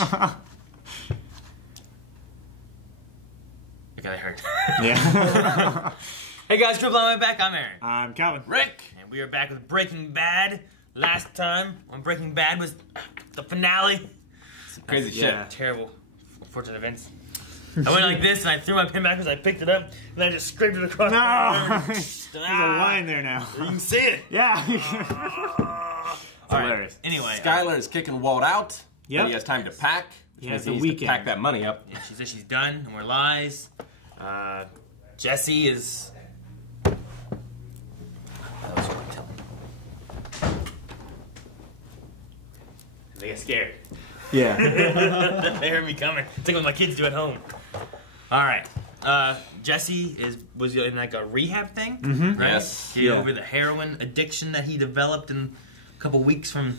It got hurt. Yeah. Hey guys, Triple on my back. I'm Aaron. I'm Calvin. Rick. And we are back with Breaking Bad. Last time when Breaking Bad was the finale. Crazy shit. Terrible, unfortunate events. I went like this and I threw my pin backwards. I picked it up and I just scraped it across. No, there's a line there now. You can see it. Yeah. Hilarious. Anyway, Skylar is kicking Walt out. Yep. He has time to pack. He has He the needs weekend. to pack that money up. yeah, she says she's done. No more lies. Jesse is. That was what I'm telling. They get scared. Yeah. They heard me coming. It's like what my kids do at home. All right. Jesse was in like a rehab thing, right? Yes. Get over the heroin addiction that he developed in a couple weeks from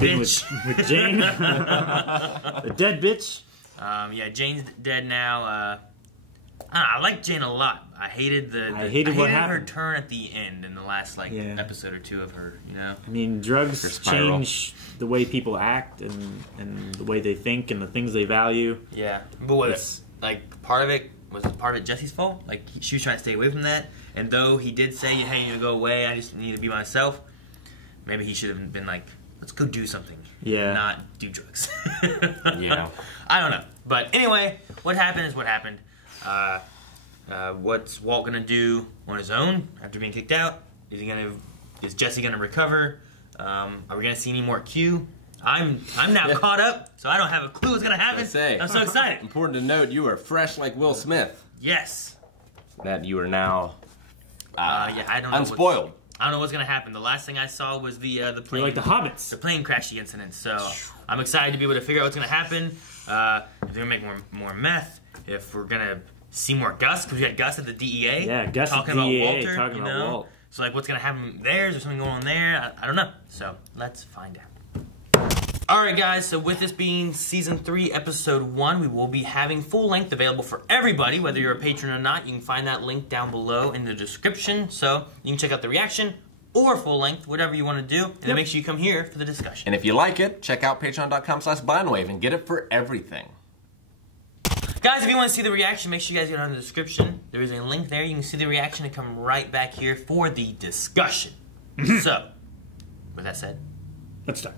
being with Jane. The dead bitch. Yeah, Jane's dead now. I like Jane a lot. I hated I hated what her happened. turn at the end in the last episode or two of her. You know. I mean, drugs change the way people act and the way they think and the things they value. Yeah, but what? Like part of it Jesse's fault. Like she was trying to stay away from that, and though he did say, "Hey, you need to go away. I just need to be myself." Maybe he should have been like, "Let's go do something." Yeah. Not do drugs. Yeah. I don't know. But anyway, what happened is what happened. What's Walt gonna do on his own after being kicked out? Is Jesse gonna recover? Are we gonna see any more Q? I'm now caught up, so I don't have a clue what's gonna happen. I'm so excited. Important to note, you are fresh like Will Smith. Yes. That you are now yeah, I don't know unspoiled. I don't know what's gonna happen. The last thing I saw was the plane. You're like the Hobbits. The plane crashing incident. So I'm excited to be able to figure out what's gonna happen. If they're gonna make more meth. If we're gonna see more Gus, because we had Gus at the DEA. Yeah, Gus talking at the DEA, about Walter. talking about Walt. So like, what's gonna happen there? Is there something going on there? I don't know. So let's find out. Alright guys, so with this being Season 3, Episode 1, we will be having full length available for everybody, whether you're a patron or not. You can find that link down below in the description, so you can check out the reaction or full length, whatever you want to do, and then make sure you come here for the discussion. And if you like it, check out patreon.com/Blindwave and get it for everything. Guys, if you want to see the reaction, make sure you guys get on the description. There is a link there. You can see the reaction and come right back here for the discussion. So, with that said, let's start.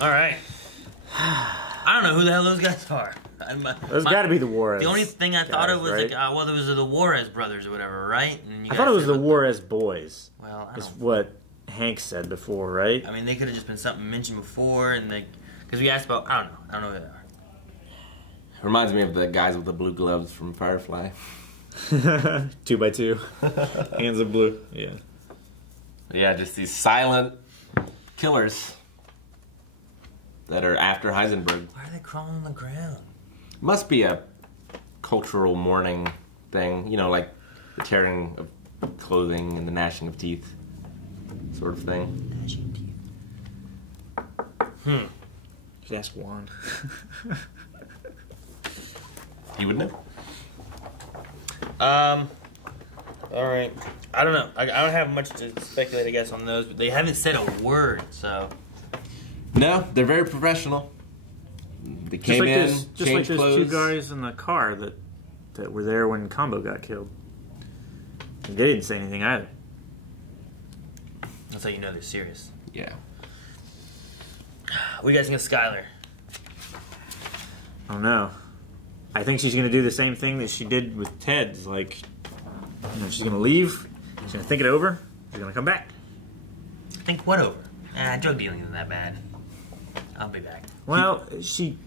all right. I don't know who the hell those guys are. There's got to be the Juarez. The only thing I thought of was right? like, well, there was the Juarez brothers or whatever, right? And I thought it was the Juarez boys. Well, that's what Hank said before, right? I mean, they could have just been something mentioned before, and because we asked about, I don't know who they are. Reminds me of the guys with the blue gloves from Firefly. 2x2, hands of blue. Yeah. Yeah, just these silent killers that are after Heisenberg. Why are they crawling on the ground? Must be a cultural mourning thing, you know, like the tearing of clothing and the gnashing of teeth sort of thing. Gnashing teeth. Should ask Juan. You would know. All right. I don't know. I don't have much to speculate, I guess, on those, but they haven't said a word, so. No, they're very professional. They came in, just like those clothes. 2 guys in the car that were there when Combo got killed. And they didn't say anything either. That's how you know they're serious. Yeah. What do you guys think of Skylar? I don't know. I think she's going to do the same thing that she did with Ted's. Like, you know, she's going to leave. She's going to think it over. She's going to come back. Think what over? Drug dealing isn't that bad. I'll be back. Well, she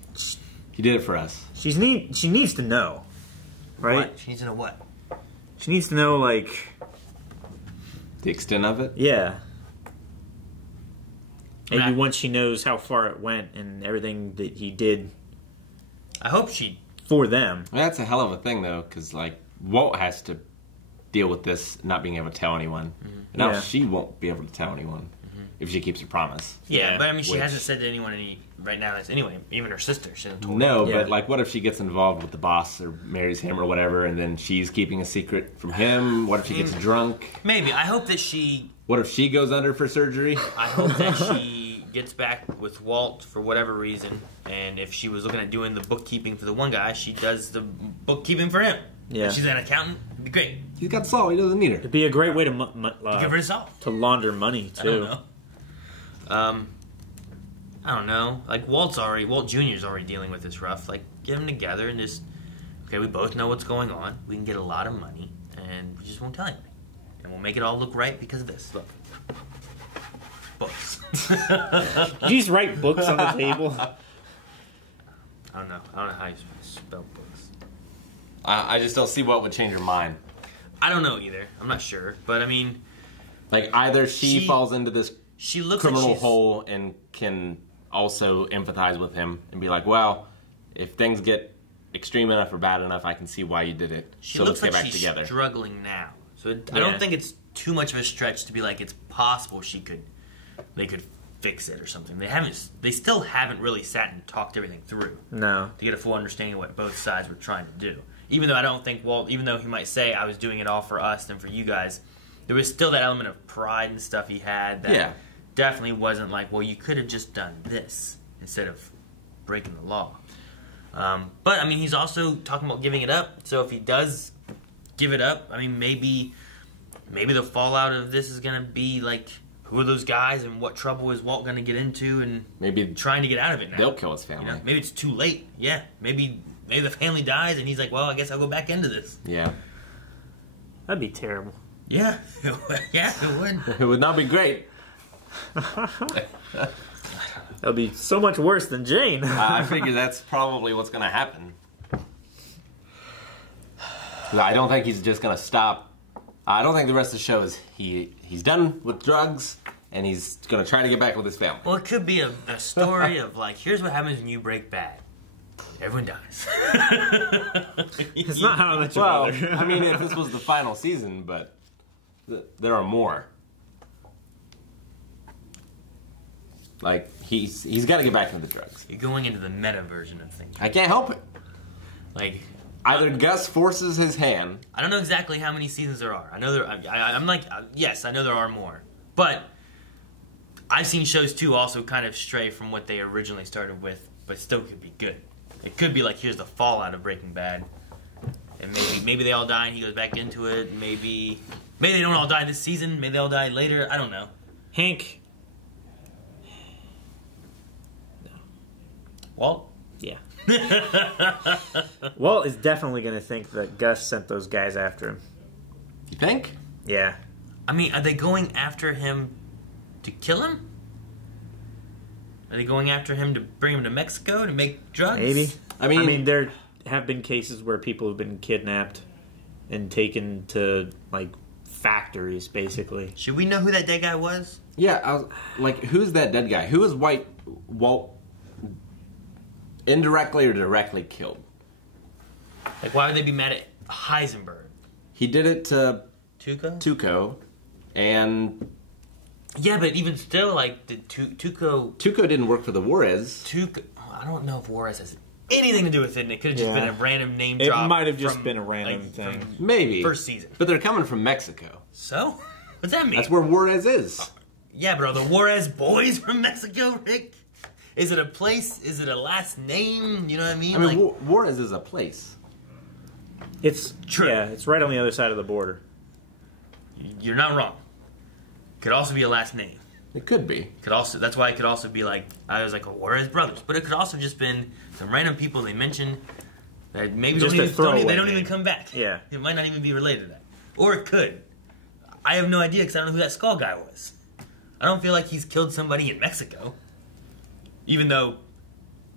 did it for us. She needs to know, right? What? She needs to know what? She needs to know, like, the extent of it. Yeah. Maybe once she knows how far it went and everything that he did. I hope she. For them. Well, that's a hell of a thing, though, because like Walt has to deal with this not being able to tell anyone. Now she won't be able to tell anyone. if she keeps her promise. Yeah, but I mean, she Which- hasn't said to anyone right now. Anyway, even her sister. She hasn't told No, me. but like, what if she gets involved with the boss or marries him or whatever, and then she's keeping a secret from him? What if she gets drunk? Maybe. I hope that she. What if she goes under for surgery? I hope that she gets back with Walt for whatever reason, and if she was looking at doing the bookkeeping for the one guy, she does the bookkeeping for him. Yeah. If she's an accountant. It'd be great. He's got Saul. He doesn't need her. It'd be a great way to Give her a solve. to launder money I too. don't know. I don't know. Like Walt Jr.'s already dealing with this rough. Like, get them together and just, okay, we both know what's going on. We can get a lot of money, and we just won't tell anybody. And we'll make it all look right because of this. Look. Books. You just write books on the table. I don't know how you spell books. I just don't see what would change her mind. I don't know either. I'm not sure. But, I mean... Like, either she falls into this she looks criminal like she's, hole and can also empathize with him and be like, well, if things get extreme enough or bad enough, I can see why you did it. She So looks let's like get back she's together. struggling now. So I don't Yeah. think it's too much of a stretch to be like it's possible they could fix it or something. They still haven't really sat and talked everything through No. to get a full understanding of what both sides were trying to do. Even though I don't think Walt, even though he might say I was doing it all for us and for you guys, there was still that element of pride and stuff he had that definitely wasn't like, well, you could have just done this instead of breaking the law. But I mean, he's also talking about giving it up. So if he does give it up, I mean, maybe the fallout of this is gonna be like, who are those guys and what trouble is Walt gonna get into and Maybe trying to get out of it now. they'll kill his family. You know, maybe it's too late. Yeah, maybe the family dies and he's like, well, I guess I'll go back into this. Yeah. That'd be terrible. Yeah, yeah, it would. It would not be great. That'd be so much worse than Jane. I figure that's probably what's going to happen. I don't think he's just going to stop. I don't think the rest of the show is he's done with drugs and he's going to try to get back with his family. Well, it could be a story of like, here's what happens when you break bad. Everyone dies. It's not how I met your Well, mother. I mean, if this was the final season, but there are more. Like, he's got to get back into the drugs. You're going into the meta version of things. I can't help it. Like, Either Gus forces his hand. I don't know exactly how many seasons there are. I know I'm like, yes, I know there are more. But I've seen shows too also kind of stray from what they originally started with, but still could be good. It could be like, here's the fallout of Breaking Bad. And maybe they all die and he goes back into it. Maybe they don't all die this season. Maybe they all die later. I don't know. Hank. Walt? Yeah. Walt is definitely going to think that Gus sent those guys after him. You think? Yeah. I mean, are they going after him to kill him? Are they going after him to bring him to Mexico to make drugs? Maybe. I mean, there have been cases where people have been kidnapped and taken to, like, factories, basically. Should we know who that dead guy was? Yeah, who's that dead guy? Who is Walt indirectly or directly killed? Like, why would they be mad at Heisenberg? He did it to Tuco? Tuco, and Yeah, but even still, like, did Tuco... Tuco didn't work for the Juarez. I don't know if Juarez has anything to do with it, and it could have just been a random name It drop. might have just from, been a random like, thing. from Maybe. First season. But they're coming from Mexico. So? What's that mean? That's where Juarez is. Yeah, but are the Juarez boys from Mexico, Rick? Is it a place? Is it a last name? You know what I mean? I mean, Juarez is a place. It's True. Yeah, it's right on the other side of the border. You're not wrong. Could also be a last name. It could be. That's why it could also be like, I was like, oh, Juarez brothers. But it could also just been some random people they mentioned that maybe Just they a throwaway don't even name. come back. Yeah. It might not even be related to that. Or it could. I have no idea because I don't know who that Skull guy was. I don't feel like he's killed somebody in Mexico. Even though,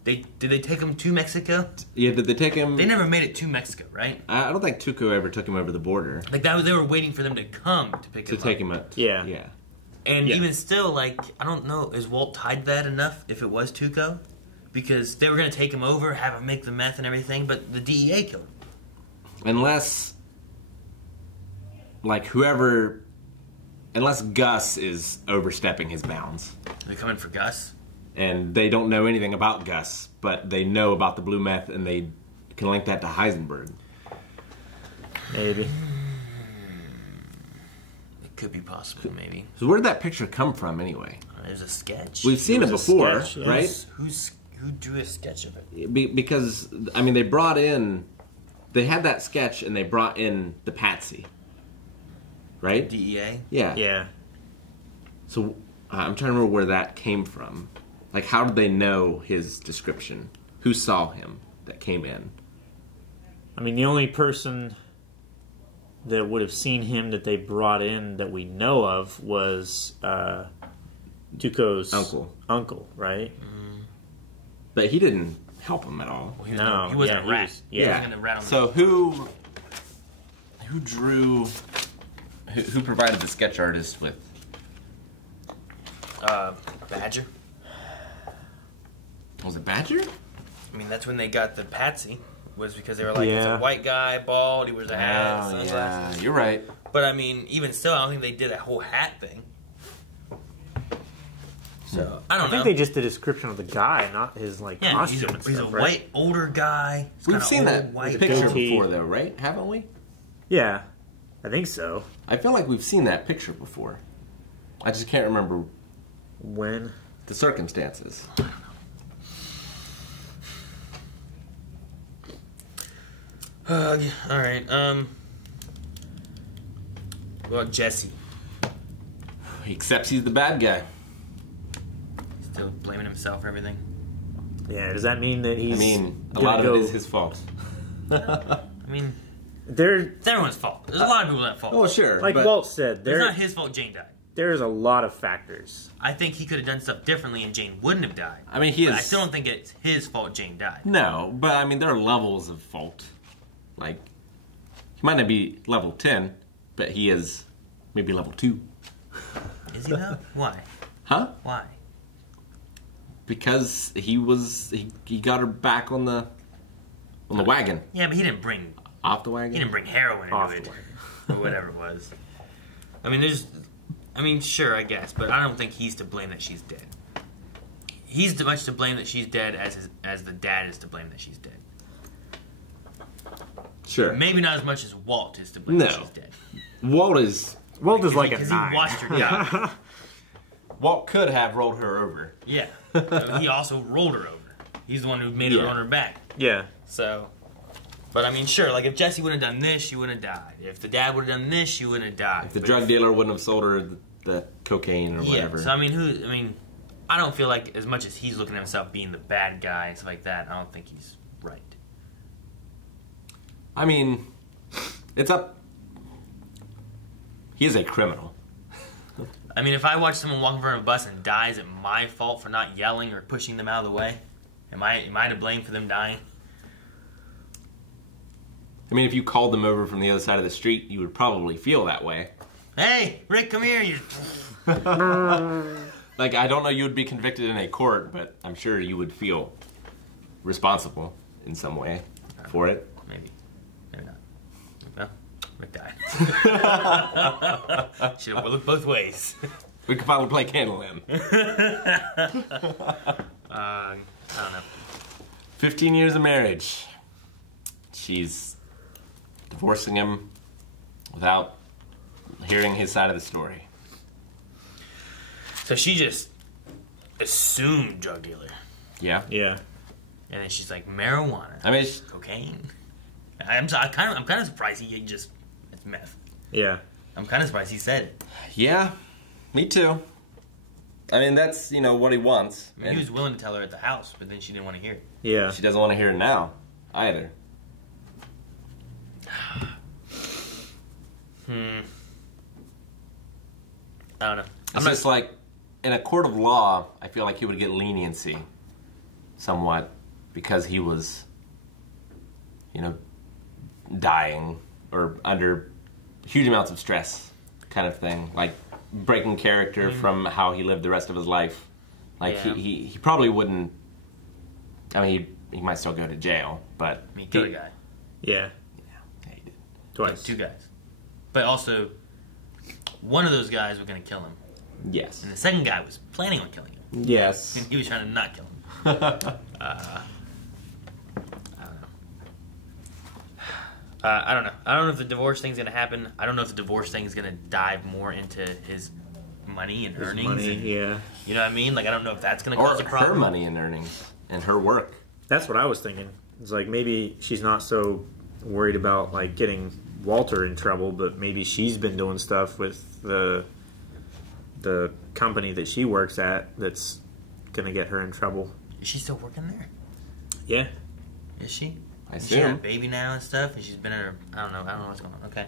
did they take him to Mexico? Yeah, did they take him? They never made it to Mexico, right? I don't think Tuco ever took him over the border Like they were waiting for them to come to pick to him take up. him out. Yeah. Yeah. And Yeah. even still, like, I don't know, is Walt tied that enough if it was Tuco? Because they were going to take him over, have him make the meth and everything, but the DEA killed him. Unless, like, whoever unless Gus is overstepping his bounds. They're coming for Gus? And they don't know anything about Gus, but they know about the blue meth, and they can link that to Heisenberg. Maybe. It could be possible, maybe. So where did that picture come from, anyway? There's a sketch. We've seen it before, sketch, yes. right? Who drew a sketch of it? Because, I mean, they brought in... They had that sketch, and they brought in the Patsy. Right? DEA? Yeah. Yeah. So, I'm trying to remember where that came from. Like, how did they know his description? Who saw him that came in? I mean, the only person that would have seen him that they brought in that we know of was Tuco's uncle, right? But he didn't help him at all. Well, he wasn't a rat. He wasn't a rat on So who drew... Who provided the sketch artist with? Badger. Was it Badger? I mean, that's when they got the Patsy. Was because they were like, it's a white guy, bald, he wears a hat, sunglasses. Yeah, you're right. But I mean, even still, I don't think they did a whole hat thing. So, I don't know. I think they just did a description of the guy, not his, costume and he's stuff, a right? white, older guy. We've seen that white picture goatee. before, though, right? Haven't we? Yeah, I think so. I feel like we've seen that picture before. I just can't remember When? the circumstances. Alright, what about Jesse? He accepts he's the bad guy. Still blaming himself for everything? Yeah, does that mean that he's... A lot of it is his fault. I mean, There, it's everyone's fault. There's a lot of people at fault. Oh, sure. like but Walt said, It's there, not his fault Jane died. there's a lot of factors. I think he could have done stuff differently and Jane wouldn't have died. I mean, he But I is... still don't think it's his fault Jane died. No, but I mean, there are levels of fault. Like, he might not be level 10, but he is maybe level 2. Is he though? Why? Huh? Why? Because he got her back on the wagon. Yeah, but he didn't bring Off the wagon? heroin Off into the it. Or whatever it was. I mean, sure, I guess, but I don't think he's to blame that she's dead. He's as much to blame that she's dead as the dad is to blame that she's dead. Sure. Maybe not as much as Walt is to blame that No. she's dead. Walt is like a Because 9. he watched her die. Walt could have rolled her over. Yeah. So he also rolled her over. He's the one who made her on her back. Yeah. So, but I mean, sure, like if Jesse wouldn't have done this, she wouldn't have died. If the dad would have done this, she wouldn't have died. If the But drug dealer wouldn't have sold her the cocaine or yeah. whatever. So I mean, I don't feel like as much as he's looking at himself being the bad guy and stuff like that, I don't think he's right. I mean, it's up. He is a criminal. I mean, if I watch someone walk in front of a bus and die, is it my fault for not yelling or pushing them out of the way? Am I to blame for them dying? I mean, if you called them over from the other side of the street, you would probably feel that way. Hey, Rick, come here! You. Like, I don't know you would be convicted in a court, but I'm sure you would feel responsible in some way for it. Maybe not. Well, Rick died. Should have looked both ways. We could probably play Candleland. I don't know. 15 years of marriage. She's divorcing him without hearing his side of the story. So she just assumed drug dealer, Yeah. Yeah. and then she's like marijuana, I mean, cocaine. I'm kind of surprised he just it's meth. Yeah. I'm kind of surprised he said it. yeah, me too. I mean, that's, what he wants. I mean, he was willing to tell her at the house, but then she didn't want to hear it. Yeah. She doesn't want to hear it now, either. I don't know. It's just like, in a court of law, I feel like he would get leniency somewhat because he was, dying or under huge amounts of stress kind of thing. Like, breaking character from how he lived the rest of his life. Like, Yeah. he probably wouldn't, I mean, he might still go to jail, but... I mean, he killed a guy. Yeah. Yeah, he did. Twice. Two guys. But also one of those guys was going to kill him. Yes. And the second guy was planning on killing him. Yes. And he was trying to not kill him. I don't know. I don't know if the divorce thing's going to happen. I don't know if the divorce thing is going to dive more into his money and earnings. Money, and, yeah. You know what I mean? Like, I don't know if that's going to cause a problem. Her money and earnings and her work. That's what I was thinking. It's like maybe she's not so worried about like getting Walter in trouble, but maybe she's been doing stuff with the company that she works at that's going to get her in trouble. Is she still working there? Yeah. Is she? I She had a assume. baby now and stuff, and she's been in her. I don't know what's going on. Okay.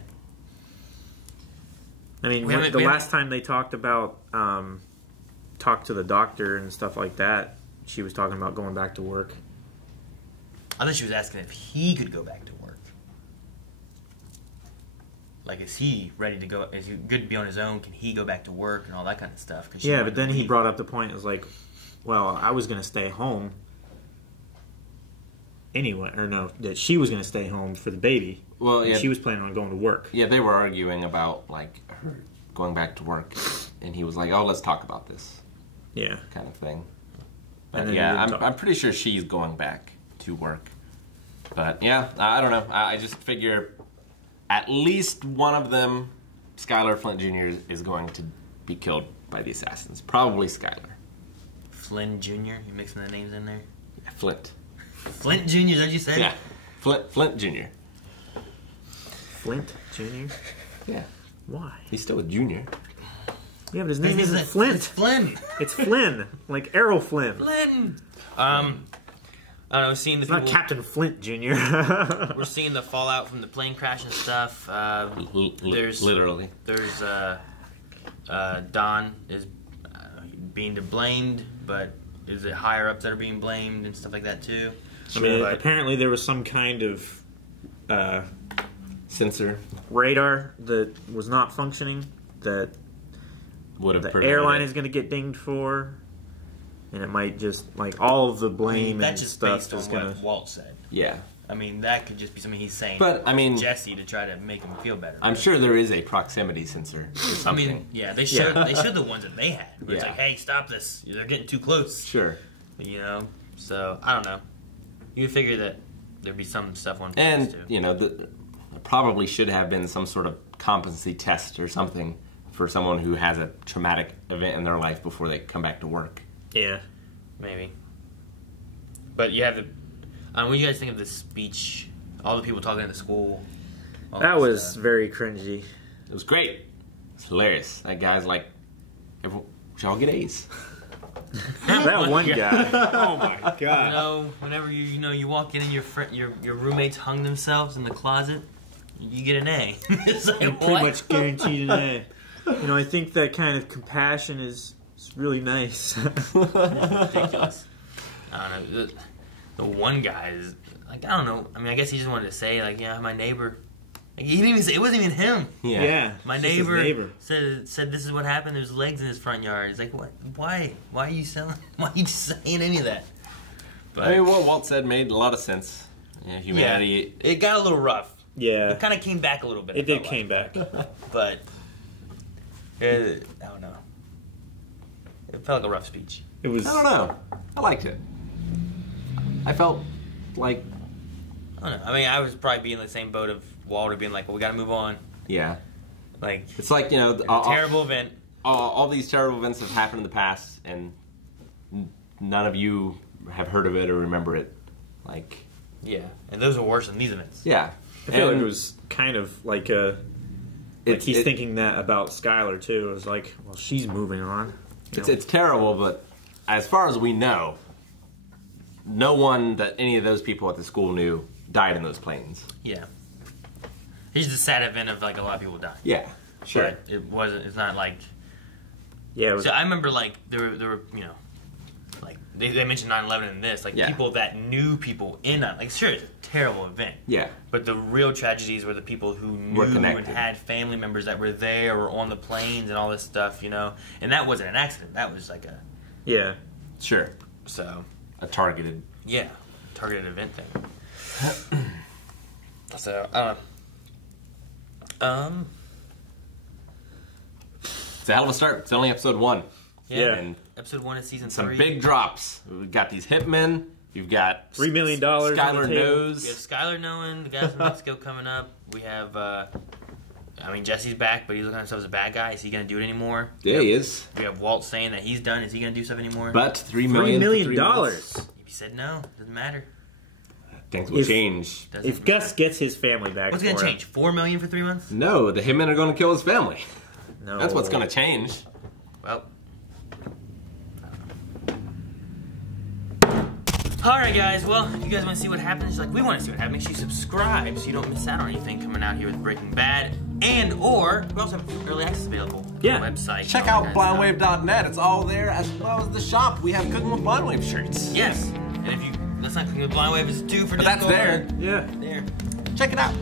I mean, the last time they talked about talk to the doctor and stuff like that, she was talking about going back to work. I thought she was asking if he could go back to work. Like, is he ready to go? Is he good to be on his own? Can he go back to work and all that kind of stuff? Yeah, but then he brought up the point. It was like, well, I was going to stay home anyway, or no, that she was going to stay home for the baby. Well, yeah. She was planning on going to work. Yeah, they were arguing about like her going back to work, and he was like, "Oh, let's talk about this." Yeah, kind of thing. But And yeah, I'm pretty sure she's going back to work. But yeah, I don't know. I just figure at least one of them, Skylar Flint Jr., is going to be killed by the assassins. Probably Skylar. Flynn Jr. You mixing the names in there? Yeah, Flint. Flint Jr. Is that what you said? Yeah, Flint Jr. Flint Jr. Yeah. Why? He's still a junior. Yeah, but his name isn't Flint. It's Flynn. It's Flynn, like Errol Flynn. Flynn. I don't know. Seeing the It's people, not Captain Flint Jr. We're seeing the fallout from the plane crash and stuff. There's literally. There's Don is being blamed, but is it higher ups that are being blamed and stuff like that too? I mean, apparently there was some kind of sensor radar that was not functioning that would have the airline is going to get dinged for, and it might just like all of the blame that's and just stuff based on is what going to. Walt said. Yeah. I mean, that could just be something he's saying. But I mean, Jesse to try to make him feel better. I'm sure there is a proximity sensor. Or something. I mean, yeah, they showed the ones that they had. Where It's Yeah. like, hey, stop this! They're getting too close. Sure. You know, so I don't know. You figure that there'd be some stuff on And too. you know, there probably should have been some sort of competency test or something for someone who has a traumatic event in their life before they come back to work. Yeah. Maybe. But you have the. What do you guys think of this speech? All the people talking at the school. That was very cringy. It was great. It's hilarious. That guy's like, y'all get A's. That one guy. Oh my You god. know, whenever you walk in and your roommates hung themselves in the closet, you get an A. It's like, You're what? pretty much guaranteed an A. You know, I think that kind of compassion is really nice. Ridiculous. I don't know. The one guy is like, I don't know. I mean, I guess he just wanted to say like, yeah, my neighbor. Like, he didn't even say it wasn't even him. Yeah. My it's just his neighbor said this is what happened. There's legs in his front yard. He's like, what? Why? Why are you saying any of that? But I mean, what Walt said made a lot of sense. Yeah, humanity. Yeah, it got a little rough. Yeah. It kind of came back a little bit. It did came back. But I don't know. It felt like a rough speech. It was. I don't know. I liked it. I felt like. I don't know. I mean, I was probably being in the same boat of Walter being like, well, we got to move on. Yeah. Like, It's like, you know, a terrible event. All these terrible events have happened in the past, and none of you have heard of it or remember it. Like. Yeah, and those are worse than these events. Yeah. I feel like it was kind of like a. Like he's thinking that about Skylar too. It was like, well, she's moving on. It's terrible, but as far as we know, no one that any of those people at the school knew died in those planes. Yeah. It's just a sad event of like a lot of people dying. Yeah, sure. But it wasn't. It's not like. Yeah. It was, So I remember like there were like they mentioned 9/11 in this people that knew people in it. Like sure, it's a terrible event. Yeah. But the real tragedies were the people who knew and had family members that were there or on the planes and all this stuff, you know. And that wasn't an accident. That was like a. Yeah. Sure. So. A targeted. Yeah. Targeted event thing. So It's a hell of a start. It's only episode 1. Yeah. And Episode 1 of season 3. some big drops. We've got these hitmen. You've got $3 million on the Skylar table. We have knows. Skylar knowing, the guys from Mexico coming up. We have, Jesse's back, but he's looking at himself as a bad guy. Is he going to do it anymore? Yeah, he is. We have Walt saying that he's done. Is he going to do stuff anymore? But $3 million. $3 million. He said no. Doesn't matter. Things will change. Doesn't If Gus gets his family back, What's going to change? $4 million for 3 months? No, the hitmen are going to kill his family. No. That's what's going to change. Well. Alright guys, well, if you guys want to see what happens, like we want to see what happens, make sure you subscribe so you don't miss out on anything coming out here with Breaking Bad. And or, we also have early access available on the website. Check out blindwave.net. It's all there, as well as the shop. We have Cooking with Blindwave shirts. Yes. And if you, that's not Cooking with Blindwave, it's 2 for But that's Discord. there. Yeah. There. Check it out.